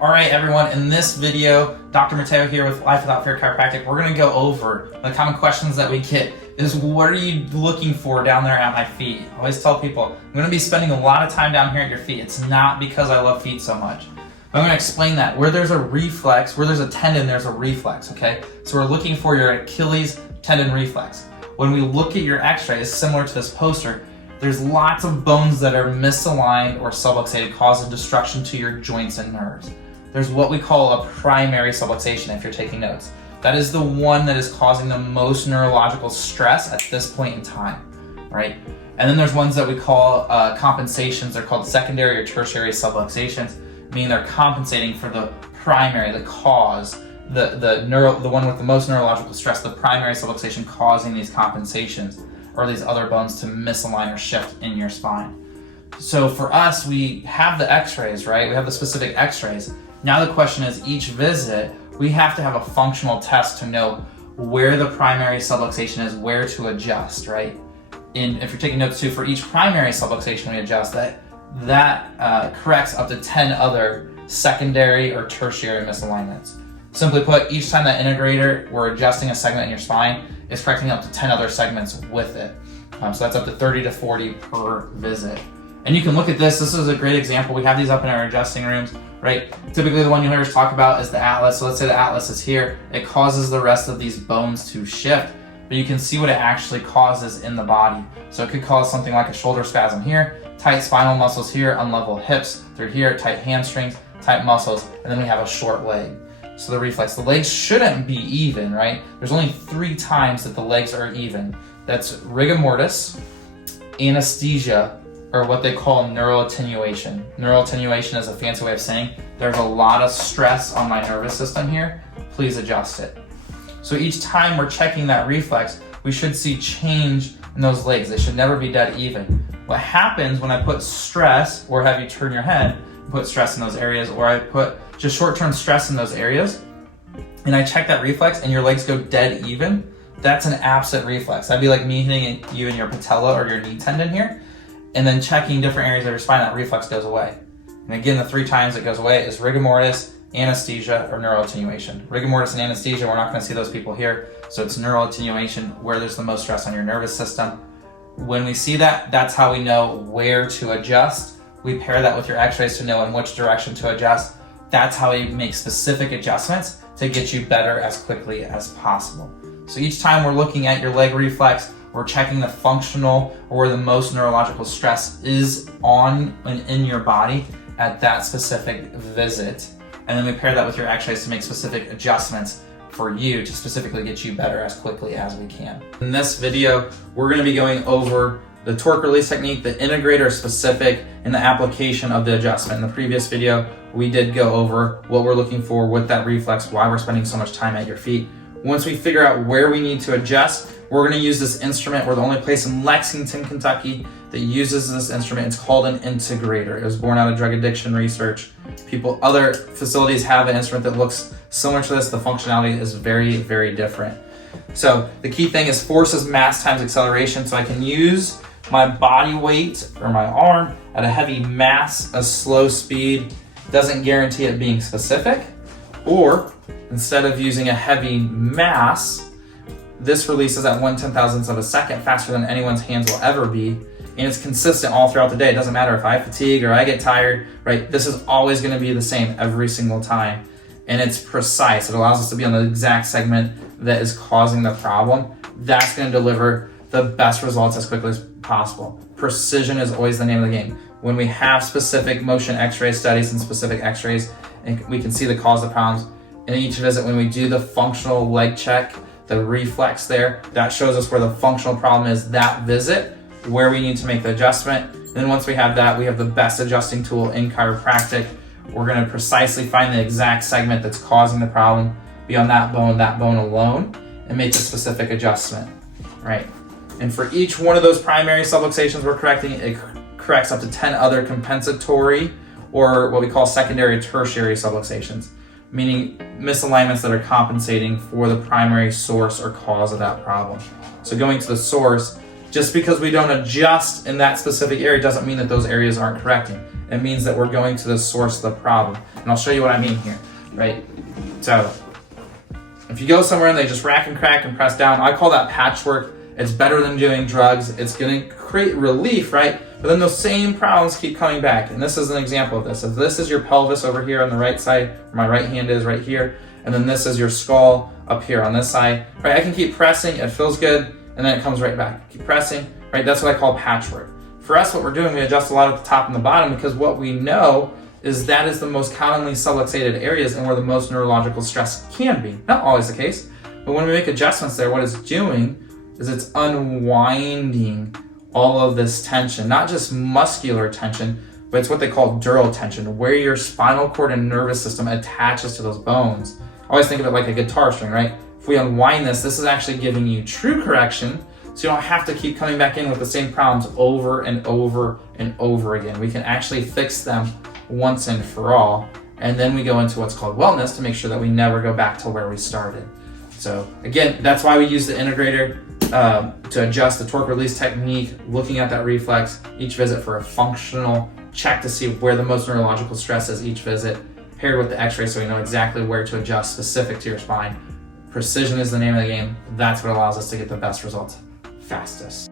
All right, everyone, in this video, Dr. Mateo here with Life Without Fear Chiropractic. We're gonna go over the common questions that we get is, what are you looking for down there at my feet? I always tell people, I'm gonna be spending a lot of time down here at your feet. It's not because I love feet so much. But I'm gonna explain that. Where there's a reflex, where there's a tendon, there's a reflex, okay? So we're looking for your Achilles tendon reflex. When we look at your x-rays, similar to this poster, there's lots of bones that are misaligned or subluxated, causing destruction to your joints and nerves. There's what we call a primary subluxation if you're taking notes. That is the one that is causing the most neurological stress at this point in time, right? And then there's ones that we call compensations. They're called secondary or tertiary subluxations, meaning they're compensating for the primary, the cause, the one with the most neurological stress, the primary subluxation causing these compensations or these other bones to misalign or shift in your spine. So for us, we have the x-rays, right? We have the specific x-rays. Now the question is, each visit, we have to have a functional test to know where the primary subluxation is, where to adjust, right? And if you're taking notes too, for each primary subluxation we adjust, that corrects up to 10 other secondary or tertiary misalignments. Simply put, each time that integrator, we're adjusting a segment in your spine, is correcting up to 10 other segments with it. So that's up to 30 to 40 per visit. And you can look at this. This is a great example. We have these up in our adjusting rooms, right? Typically the one you'll hear us talk about is the atlas. So let's say the atlas is here. It causes the rest of these bones to shift, but you can see what it actually causes in the body. So it could cause something like a shoulder spasm here, tight spinal muscles here, unlevel hips through here, tight hamstrings, tight muscles, and then we have a short leg. So the reflex, the legs shouldn't be even, right? There's only 3 times that the legs are even. That's rigor mortis, anesthesia, or what they call neural attenuation. Neural attenuation is a fancy way of saying there's a lot of stress on my nervous system here. Please adjust it. So each time we're checking that reflex, we should see change in those legs. They should never be dead even. What happens when I put stress, or have you turn your head, put stress in those areas, or I put just short-term stress in those areas, and I check that reflex and your legs go dead even, that's an absent reflex. That'd be like me hitting you in your patella or your knee tendon here, and then checking different areas of your spine, that reflex goes away. And again, the 3 times it goes away is rigor mortis, anesthesia, or neural attenuation. Rigor mortis and anesthesia, we're not gonna see those people here, so it's neural attenuation, where there's the most stress on your nervous system. When we see that, that's how we know where to adjust. We pair that with your x-rays to know in which direction to adjust. That's how we make specific adjustments to get you better as quickly as possible. So each time we're looking at your leg reflex, we're checking the functional or where the most neurological stress is on and in your body at that specific visit. And then we pair that with your x-rays to make specific adjustments for you to specifically get you better as quickly as we can. In this video, we're gonna be going over the torque release technique, the integrator specific, and the application of the adjustment. In the previous video, we did go over what we're looking for with that reflex, why we're spending so much time at your feet. Once we figure out where we need to adjust, we're gonna use this instrument. We're the only place in Lexington, Kentucky that uses this instrument. It's called an integrator. It was born out of drug addiction research. Other facilities have an instrument that looks similar to this. The functionality is very, very different. So the key thing is force is mass times acceleration. So I can use my body weight or my arm at a heavy mass, a slow speed, doesn't guarantee it being specific. Or instead of using a heavy mass, this releases at 1/10,000th of a second faster than anyone's hands will ever be. And it's consistent all throughout the day. It doesn't matter if I fatigue or I get tired, right? This is always gonna be the same every single time. And it's precise. It allows us to be on the exact segment that is causing the problem. That's gonna deliver the best results as quickly as possible. Precision is always the name of the game. When we have specific motion x-ray studies and specific x-rays, and we can see the cause of problems in each visit. When we do the functional leg check, the reflex there, that shows us where the functional problem is that visit, where we need to make the adjustment. And then once we have that, we have the best adjusting tool in chiropractic. We're gonna precisely find the exact segment that's causing the problem, be on that bone alone, and make a specific adjustment, right? And for each one of those primary subluxations we're correcting, it corrects up to 10 other compensatory or what we call secondary or tertiary subluxations, meaning misalignments that are compensating for the primary source or cause of that problem. So going to the source, just because we don't adjust in that specific area doesn't mean that those areas aren't correcting. it means that we're going to the source of the problem. And I'll show you what I mean here, right? So if you go somewhere and they just rack and crack and press down, I call that patchwork. It's better than doing drugs. It's going to create relief, right? But then those same problems keep coming back. And this is an example of this. If this is your pelvis over here on the right side, where my right hand is right here, and then this is your skull up here on this side, right? I can keep pressing, it feels good, and then it comes right back. Keep pressing, right? That's what I call patchwork. For us, what we're doing, we adjust a lot at the top and the bottom because what we know is that is the most commonly subluxated areas and where the most neurological stress can be. Not always the case, but when we make adjustments there, what it's doing is it's unwinding all of this tension, not just muscular tension, but it's what they call dural tension, where your spinal cord and nervous system attaches to those bones. I always think of it like a guitar string, right? If we unwind this, this is actually giving you true correction, so you don't have to keep coming back in with the same problems over and over and over again. We can actually fix them once and for all, and then we go into what's called wellness to make sure that we never go back to where we started. So again, that's why we use the integrator to adjust the torque release technique, looking at that reflex each visit for a functional check to see where the most neurological stress is each visit, paired with the x-ray so we know exactly where to adjust specific to your spine. Precision is the name of the game. That's what allows us to get the best results fastest.